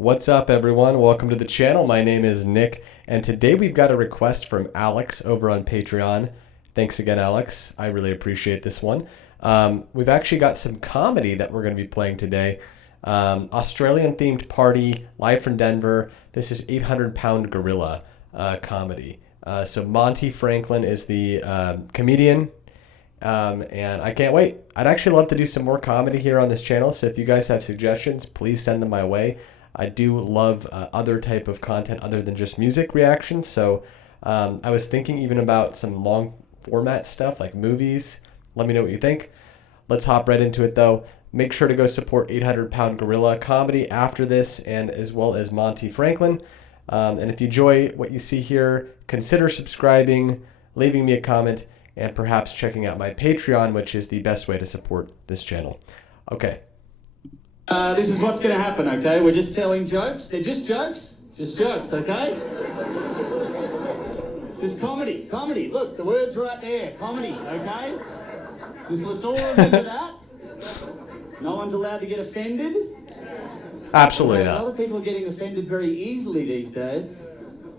What's up, everyone? Welcome to the channel. My name is Nick, and today we've got a request from Alex over on Patreon. Thanks again, Alex. I really appreciate this one. We've actually got some comedy that we're going to be playing today. Australian-themed party, live from Denver. This is 800-Pound Gorilla comedy. So Monty Franklin is the comedian. And I can't wait. I'd actually love to do some more comedy here on this channel, so if you guys have suggestions, please send them my way. I do love other type of content other than just music reactions, so I was thinking even about some long format stuff like movies. Let me know what you think. Let's hop right into it though. Make sure to go support 800-Pound Gorilla comedy after this, and as well as Monty Franklin. And if you enjoy what you see here, consider subscribing, leaving me a comment, and perhaps checking out my Patreon, which is the best way to support this channel. Okay. This is what's going to happen, okay? We're just telling jokes. They're just jokes. Just jokes, okay? It's just comedy. Comedy. Look, the word's right there. Comedy, okay? Just let's all remember that. No one's allowed to get offended. Absolutely not. A lot of people are getting offended very easily these days.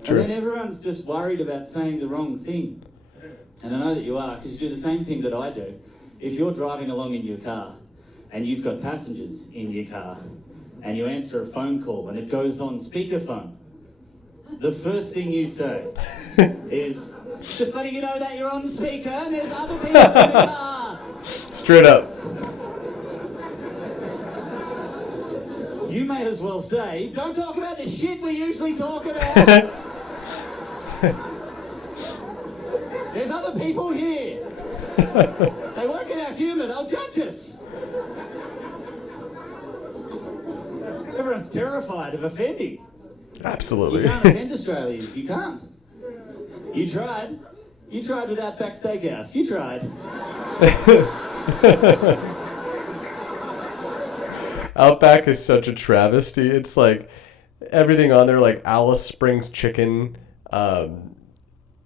True. And then everyone's just worried about saying the wrong thing. And I know that you are, because you do the same thing that I do. If you're driving along in your car, and you've got passengers in your car, and you answer a phone call, and it goes on speakerphone, the first thing you say is, just letting you know that you're on speaker, and there's other people in the car. Straight up. You may as well say, don't talk about the shit we usually talk about. There's other people here. They work in our humour, they'll judge us. Everyone's terrified of offending. Absolutely. You can't offend Australians, you can't. You tried. You tried with Outback Steakhouse. You tried. Outback is such a travesty. It's like everything on there, like Alice Springs chicken.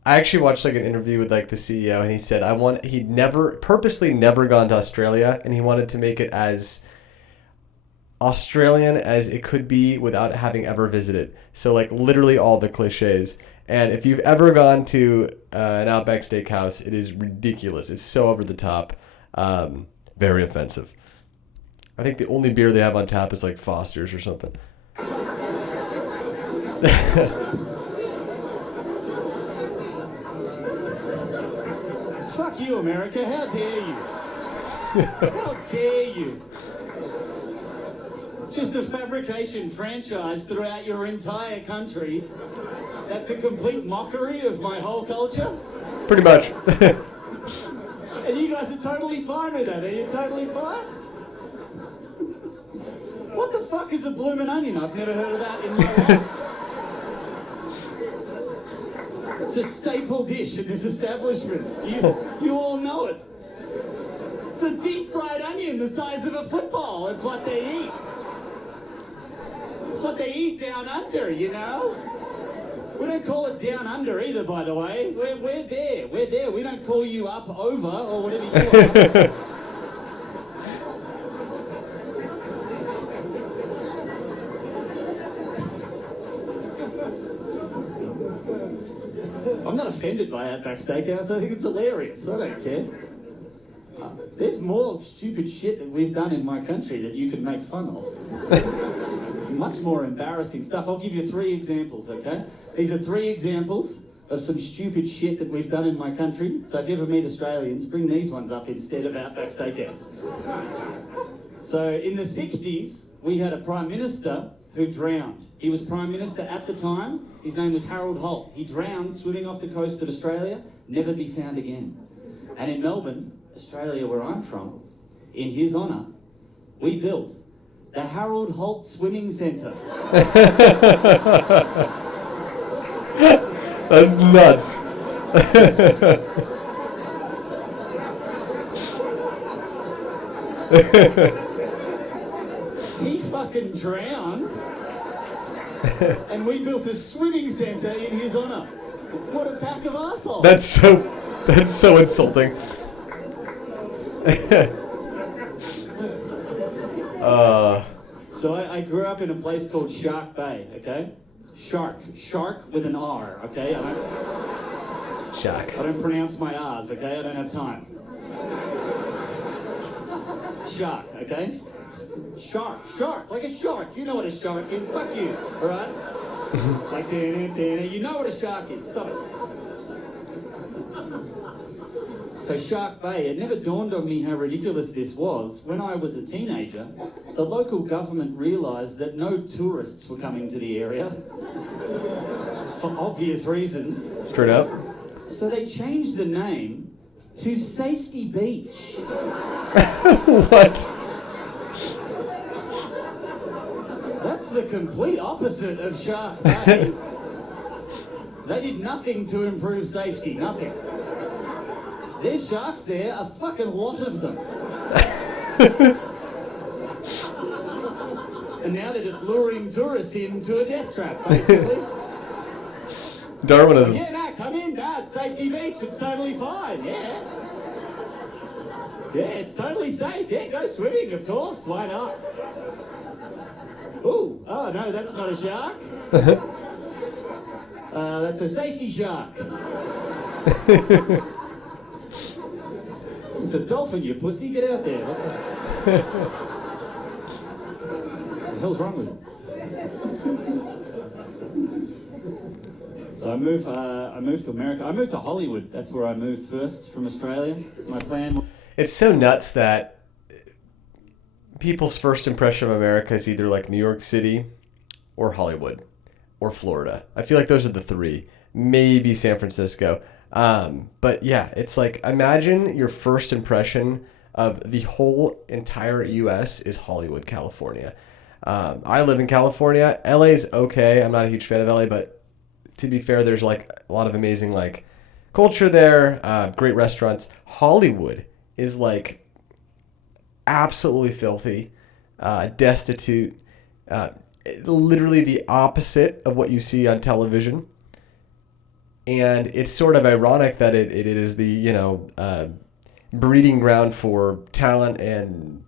I actually watched like an interview with like the CEO, and he said he'd purposely never gone to Australia, and he wanted to make it as Australian as it could be without having ever visited. So like literally all the cliches. And if you've ever gone to an Outback Steakhouse, it is ridiculous. It's so over the top, very offensive. I think the only beer they have on tap is like Foster's or something. Fuck you, America. How dare you? How dare you? Just a fabrication franchise throughout your entire country. That's a complete mockery of my whole culture. Pretty much. And you guys are totally fine with that. Are you totally fine? What the fuck is a bloomin' onion? I've never heard of that in my life. It's a staple dish in this establishment. You all know it. It's a deep fried onion the size of a football. It's what they eat. It's what they eat down under, you know? We don't call it down under either, by the way. We're there. We're there. We don't call you up over or whatever you are. I'm not offended by Outback Steakhouse. I think it's hilarious. I don't care. There's more stupid shit that we've done in my country that you could make fun of. Much more embarrassing stuff. I'll give you 3 examples, okay? These are 3 examples of some stupid shit that we've done in my country. So if you ever meet Australians, bring these ones up instead of Outback Steakhouse. So in the 60s, we had a Prime Minister who drowned. He was Prime Minister at the time. His name was Harold Holt. He drowned swimming off the coast of Australia, never be found again. And in Melbourne, Australia, where I'm from, in his honour, we built the Harold Holt Swimming Centre. That's nuts. He fucking drowned, and we built a swimming centre in his honour. What a pack of assholes. That's so insulting. So So I grew up in a place called Shark Bay, okay? Shark with an R, okay? Shark. I don't pronounce my R's, okay? I don't have time. Shark, okay? Shark, like a shark. You know what a shark is. Fuck you, all right? Like, you know what a shark is. Stop it. So Shark Bay, it never dawned on me how ridiculous this was. When I was a teenager, the local government realised that no tourists were coming to the area. For obvious reasons. Straight up. So they changed the name to Safety Beach. What? That's the complete opposite of Shark Bay. They did nothing to improve safety, nothing. There's sharks there, a fucking lot of them. And now they're just luring tourists into a death trap, basically. Darwinism. Yeah, nah, come in, nah, it's Safety Beach, it's totally fine, yeah. Yeah, it's totally safe, yeah, go swimming, of course, why not? Ooh, oh no, that's not a shark. That's a safety shark. It's a dolphin, you pussy, get out there. What the hell's wrong with it? So I moved to America. I moved to Hollywood. That's where I moved first from Australia. My plan was... It's so nuts that people's first impression of America is either like New York City or Hollywood or Florida. I feel like those are the three. Maybe San Francisco. But yeah, it's like, imagine your first impression of the whole entire U.S. is Hollywood, California. I live in California. LA's okay. I'm not a huge fan of LA, but to be fair, there's like a lot of amazing like culture there, great restaurants. Hollywood is like absolutely filthy, destitute, literally the opposite of what you see on television. And it's sort of ironic that it is the, you know, breeding ground for talent and,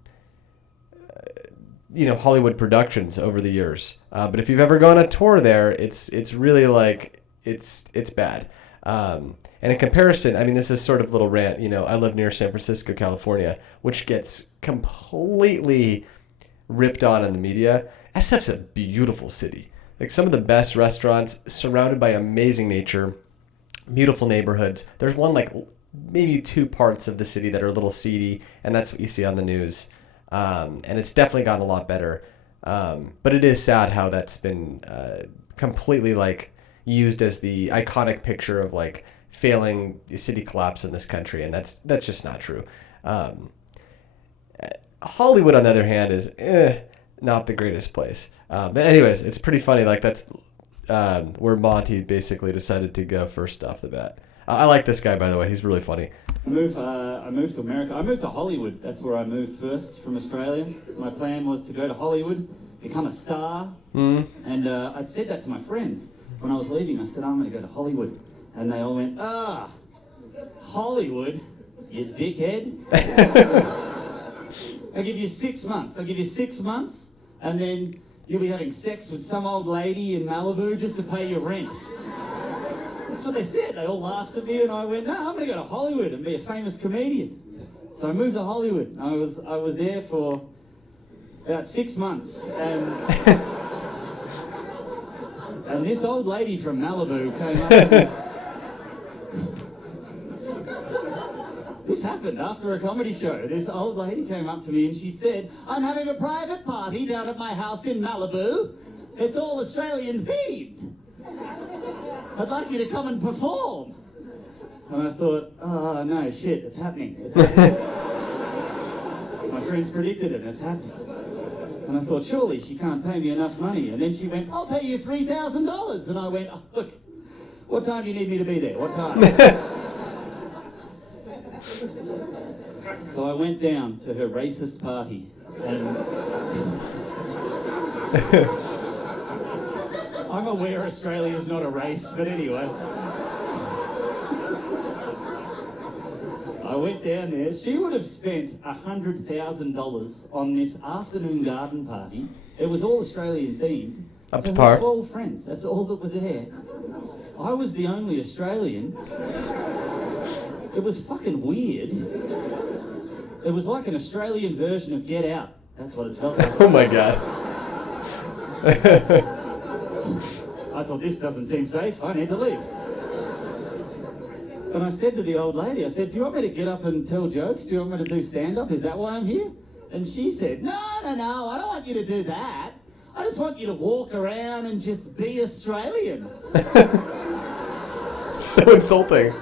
you know, Hollywood productions over the years. But if you've ever gone on a tour there, it's really like, it's bad. And in comparison, I mean, this is sort of a little rant, you know, I live near San Francisco, California, which gets completely ripped on in the media. SF's a beautiful city. Like some of the best restaurants, surrounded by amazing nature, beautiful neighborhoods. There's one, like maybe two parts of the city that are a little seedy, and that's what you see on the news. And it's definitely gotten a lot better. But it is sad how that's been completely like used as the iconic picture of like failing city collapse in this country, and that's just not true. Hollywood, on the other hand, is not the greatest place. But anyways, it's pretty funny. Like that's where Monty basically decided to go first off the bat. I like this guy, by the way. He's really funny. I moved to America. I moved to Hollywood. That's where I moved first from Australia. My plan was to go to Hollywood, become a star. And I'd said that to my friends when I was leaving. I said, I'm going to go to Hollywood. And they all went, Hollywood, you dickhead. I'll give you 6 months. I'll give you 6 months, and then you'll be having sex with some old lady in Malibu just to pay your rent. That's what they said. They all laughed at me, and I went, no, I'm going to go to Hollywood and be a famous comedian. So I moved to Hollywood. I was there for about 6 months, and this old lady from Malibu came up to me. This happened after a comedy show. This old lady came up to me and she said, I'm having a private party down at my house in Malibu. It's all Australian themed. I'd like you to come and perform. And I thought, oh no, shit, it's happening. It's happening. My friends predicted it, and it's happening. And I thought, surely she can't pay me enough money. And then she went, I'll pay you $3,000. And I went, oh, look, what time do you need me to be there? What time? So I went down to her racist party, and I'm aware Australia's not a race, but anyway. I went down there. She would have spent $100,000 on this afternoon garden party It was all Australian themed. Up to For par. her 12 friends, that's all that were there. I was the only Australian. It was fucking weird. It was like an Australian version of Get Out. That's what it felt like. Oh my God. I thought, this doesn't seem safe. I need to leave. And I said to the old lady, I said, do you want me to get up and tell jokes? Do you want me to do stand-up? Is that why I'm here? And she said, no, I don't want you to do that. I just want you to walk around and just be Australian. So insulting.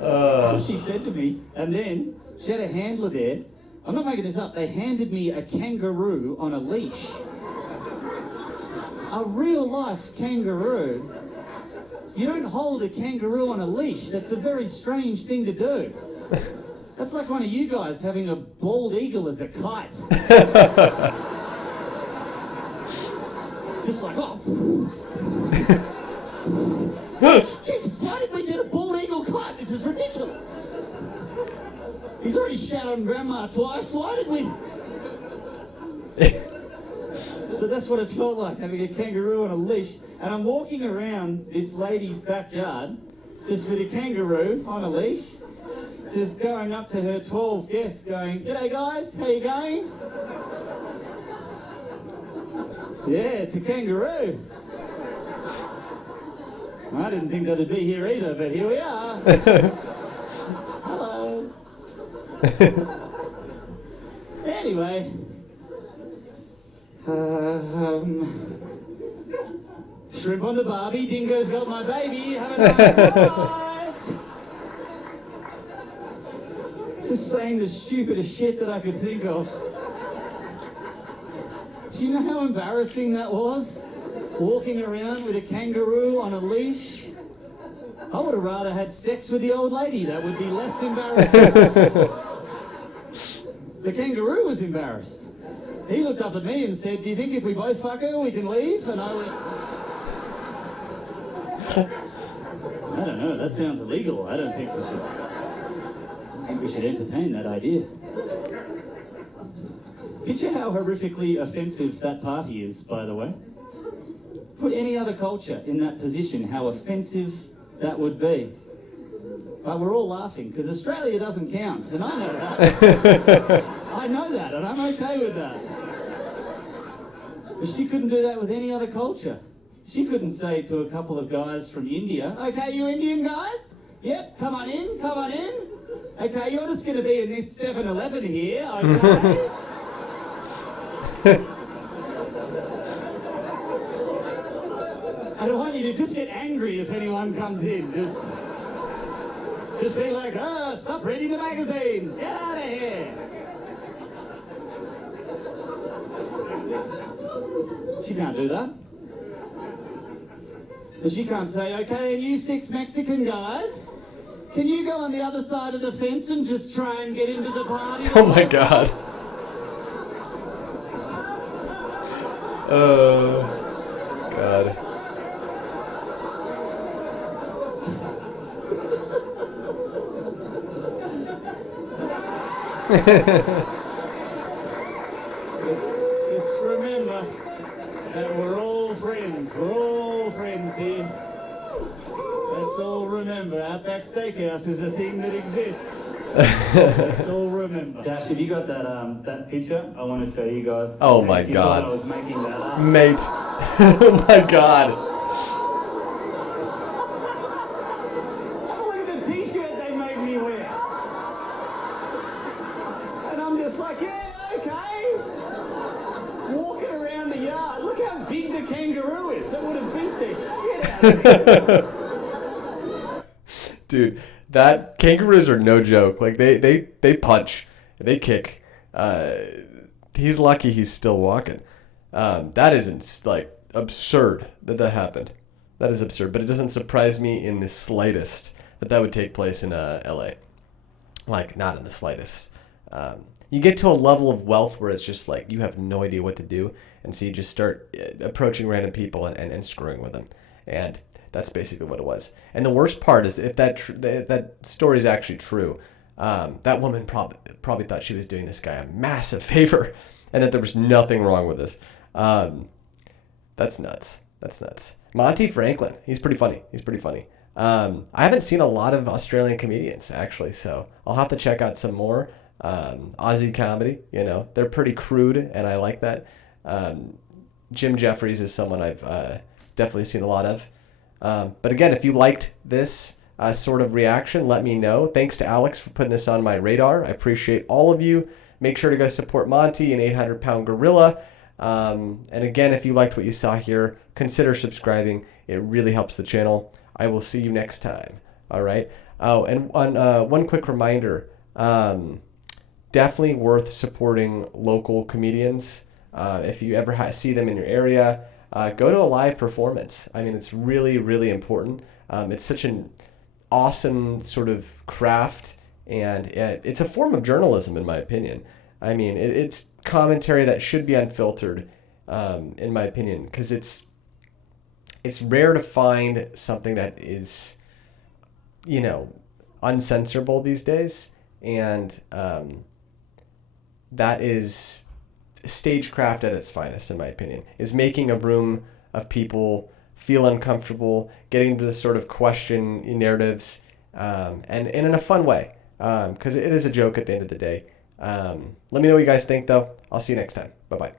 That's what she said to me. And then she had a handler there. I'm not making this up. They handed me a kangaroo on a leash. A real-life kangaroo. You don't hold a kangaroo on a leash. That's a very strange thing to do. That's like one of you guys having a bald eagle as a kite. Just like, oh. Jesus, why did we get a bald eagle kite? This is ridiculous. He's already shat on Grandma twice. Why did we... So that's what it felt like, having a kangaroo on a leash. And I'm walking around this lady's backyard, just with a kangaroo on a leash, just going up to her 12 guests going, g'day guys, how you going? Yeah, it's a kangaroo. I didn't think that'd be here either, but here we are. Hello. Anyway. Shrimp on the barbie, dingo's got my baby, have a nice night. Just saying the stupidest shit that I could think of. Do you know how embarrassing that was? Walking around with a kangaroo on a leash? I would have rather had sex with the old lady. That would be less embarrassing. The kangaroo was embarrassed. He looked up at me and said, do you think if we both fuck her, we can leave? And I went, I don't know, that sounds illegal. I don't think we should entertain that idea. Picture how horrifically offensive that party is, by the way. Put any other culture in that position, how offensive that would be. But we're all laughing, because Australia doesn't count, and I know that. I know that, and I'm okay with that. But she couldn't do that with any other culture. She couldn't say to a couple of guys from India, okay, you Indian guys? Yep, come on in, come on in. Okay, you're just going to be in this 7-Eleven here, okay? I don't want you to just get angry if anyone comes in. Just be like, oh, stop reading the magazines. Get out of here. She can't do that. But she can't say, okay, and you 6 Mexican guys, can you go on the other side of the fence and just try and get into the party? Oh my God. God. Just remember that we're all friends. We're all friends here. Let's all remember, Outback Steakhouse is a thing that exists. Let's all remember. Dash, have you got that picture? I want to show you guys. Oh my God. I was making that up. Mate. Oh my God. Look at the t-shirt they made me wear. And I'm just like, yeah, okay. Walking around the yard. Look how big the kangaroo is. That would have beat the shit out of me. Dude, that kangaroos are no joke. Like they punch, they kick. He's lucky he's still walking. That isn't like absurd that happened. That is absurd, but it doesn't surprise me in the slightest that would take place in LA. Like, not in the slightest. You get to a level of wealth where it's just like you have no idea what to do, and so you just start approaching random people and screwing with them. And that's basically what it was. And the worst part is if that story is actually true, that woman probably thought she was doing this guy a massive favor. and that there was nothing wrong with this. That's nuts. That's nuts. Monty Franklin. He's pretty funny. I haven't seen a lot of Australian comedians, actually, so I'll have to check out some more. Aussie comedy, they're pretty crude, and I like that. Jim Jeffries is someone I've definitely seen a lot of. But again, if you liked this sort of reaction, let me know. Thanks to Alex for putting this on my radar. I appreciate all of you. Make sure to go support Monty, an 800-pound gorilla. And again, if you liked what you saw here, consider subscribing. It really helps the channel. I will see you next time. All right. Oh, and one quick reminder. Definitely worth supporting local comedians. If you ever see them in your area, go to a live performance. I mean, it's really, really important. It's such an awesome sort of craft, and it's a form of journalism, in my opinion. I mean, it's commentary that should be unfiltered, in my opinion, because it's rare to find something that is, uncensorable these days, and that is stagecraft at its finest, in my opinion, is making a room of people feel uncomfortable, getting to sort of question narratives, and in a fun way, because it is a joke at the end of the day. Let me know what you guys think, though. I'll see you next time. Bye-bye.